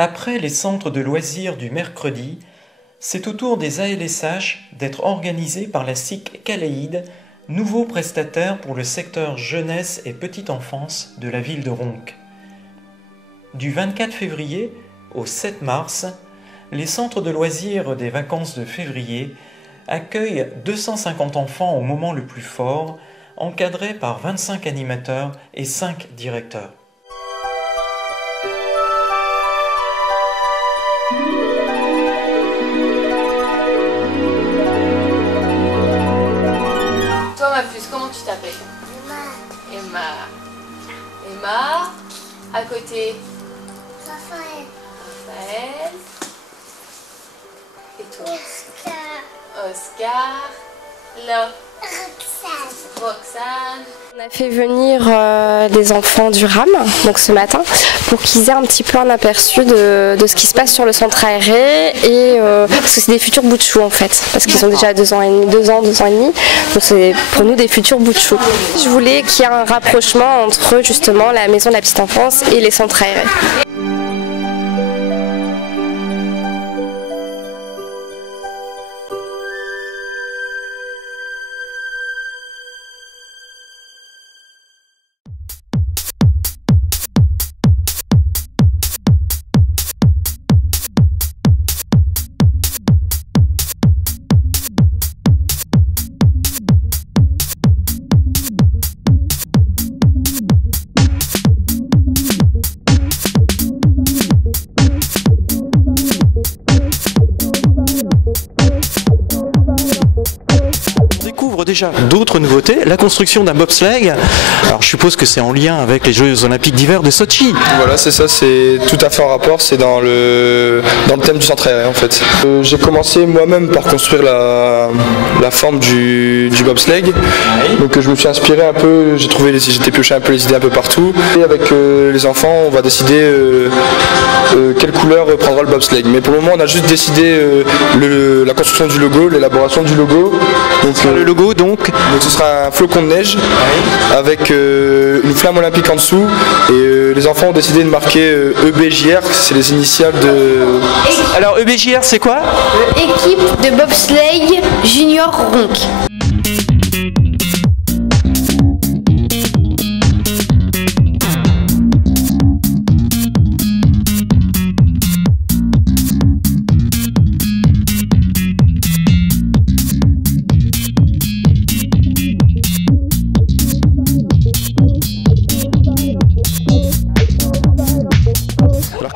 Après les centres de loisirs du mercredi, c'est au tour des ALSH d'être organisés par la SIC Calaïde, nouveau prestataire pour le secteur jeunesse et petite enfance de la ville de Ronques. Du 24 février au 7 mars, les centres de loisirs des vacances de février accueillent 250 enfants au moment le plus fort, encadrés par 25 animateurs et 5 directeurs. Toi ma puce, comment tu t'appelles? Emma. Emma. À côté? Raphaël. Raphaël. Et toi? Oscar. Oscar. Là. Roxane. Roxane. On a fait venir des enfants du RAM donc ce matin pour qu'ils aient un petit peu un aperçu de ce qui se passe sur le centre aéré et parce que c'est des futurs bouts de chou en fait parce qu'ils ont déjà 2 ans et demi donc c'est pour nous des futurs bouts de chou. Je voulais qu'il y ait un rapprochement entre justement la maison de la petite enfance et les centres aérés. Déjà d'autres nouveautés, la construction d'un bobsleigh. Alors je suppose que c'est en lien avec les Jeux Olympiques d'hiver de Sochi. Voilà, c'est ça, c'est tout à fait en rapport, c'est dans le thème du centre aéré en fait. J'ai commencé moi-même par construire la forme du bobsleigh. Donc je me suis inspiré un peu, j'ai pioché un peu les idées un peu partout. Et avec les enfants, on va décider quelle couleur prendra le bobsleigh. Mais pour le moment, on a juste décidé la construction du logo, l'élaboration du logo. Donc, le logo donc ce sera un flocon de neige avec une flamme olympique en dessous et les enfants ont décidé de marquer EBJR, c'est les initiales de... Alors EBJR c'est quoi? Équipe de bobsleigh junior Ronques.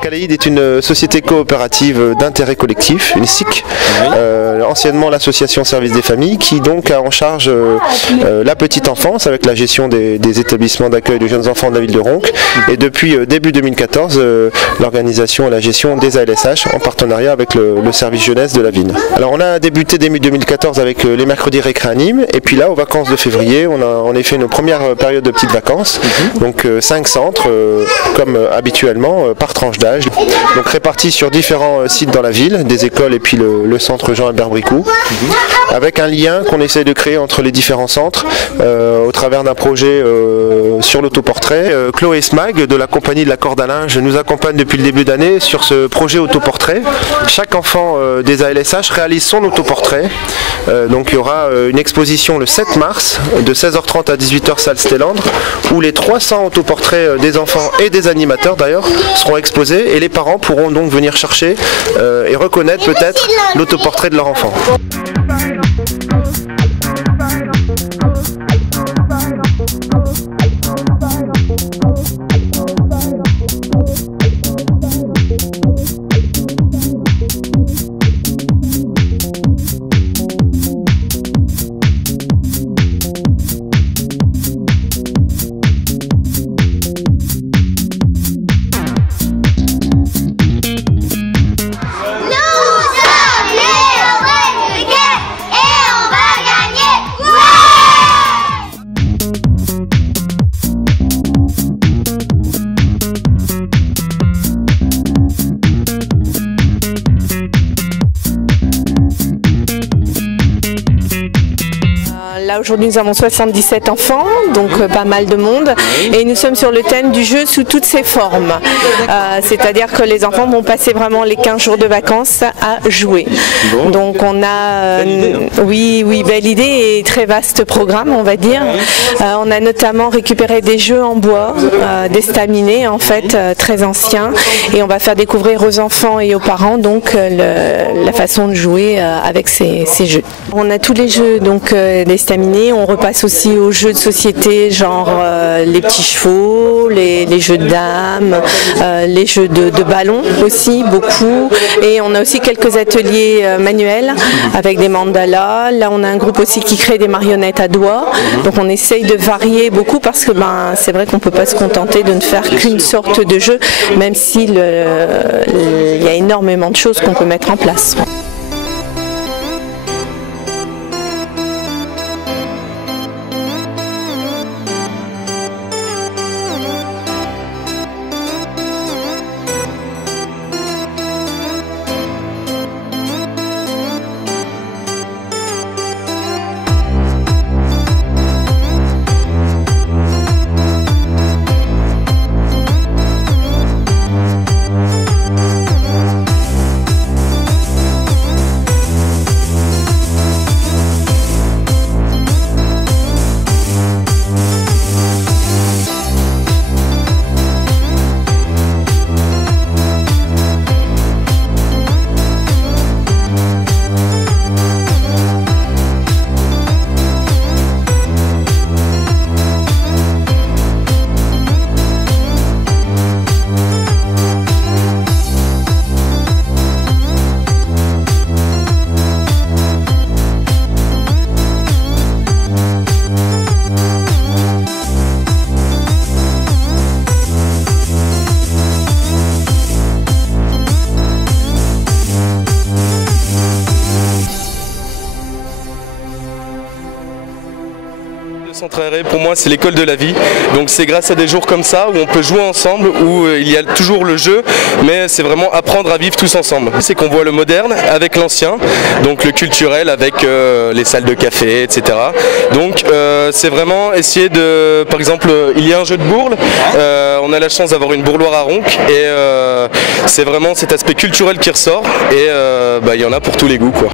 Calaïde est une société coopérative d'intérêt collectif, une SIC, anciennement l'association Service des Familles, qui donc a en charge la petite enfance avec la gestion des établissements d'accueil de jeunes enfants de la ville de Ronques et depuis début 2014 l'organisation et la gestion des ALSH en partenariat avec le service jeunesse de la ville. Alors on a débuté début 2014 avec les mercredis récréanimes et puis là aux vacances de février on a en effet nos premières périodes de petites vacances, donc 5 centres comme habituellement par tranche d'âge. Donc répartis sur différents sites dans la ville, des écoles et puis le centre Jean-Albert Bricou, avec un lien qu'on essaie de créer entre les différents centres au travers d'un projet sur l'autoportrait. Chloé Smag de la compagnie de la corde à linge nous accompagne depuis le début d'année sur ce projet autoportrait. Chaque enfant des ALSH réalise son autoportrait. Donc il y aura une exposition le 7 mars de 16h30 à 18h salle Stellandre où les 300 autoportraits des enfants et des animateurs d'ailleurs seront exposés et les parents pourront donc venir chercher et reconnaître peut-être l'autoportrait de leur enfant. Nous sommes les aujourd'hui nous avons 77 enfants, donc pas mal de monde, et nous sommes sur le thème du jeu sous toutes ses formes. C'est-à-dire que les enfants vont passer vraiment les 15 jours de vacances à jouer. Donc on a... oui, belle idée et très vaste programme, on va dire. On a notamment récupéré des jeux en bois, d'estaminets en fait, très anciens, et on va faire découvrir aux enfants et aux parents donc la façon de jouer avec ces jeux. On a tous les jeux donc d'estaminets, on repasse aussi aux jeux de société, genre les petits chevaux, les jeux de dames, les jeux de ballon aussi, beaucoup, et on a aussi quelques ateliers manuels avec des mandalas. Là on a un groupe aussi qui crée des marionnettes à doigts, donc on essaye de varier beaucoup parce que c'est vrai qu'on ne peut pas se contenter de ne faire qu'une sorte de jeu, même s'il y a énormément de choses qu'on peut mettre en place. Le centre aéré, pour moi, c'est l'école de la vie. Donc c'est grâce à des jours comme ça où on peut jouer ensemble, où il y a toujours le jeu, mais c'est vraiment apprendre à vivre tous ensemble. C'est qu'on voit le moderne avec l'ancien, donc le culturel avec les salles de café, etc. Donc c'est vraiment essayer de... Par exemple, il y a un jeu de bourle, on a la chance d'avoir une bourloire à Ronques, et c'est vraiment cet aspect culturel qui ressort, et il y en a pour tous les goûts, quoi.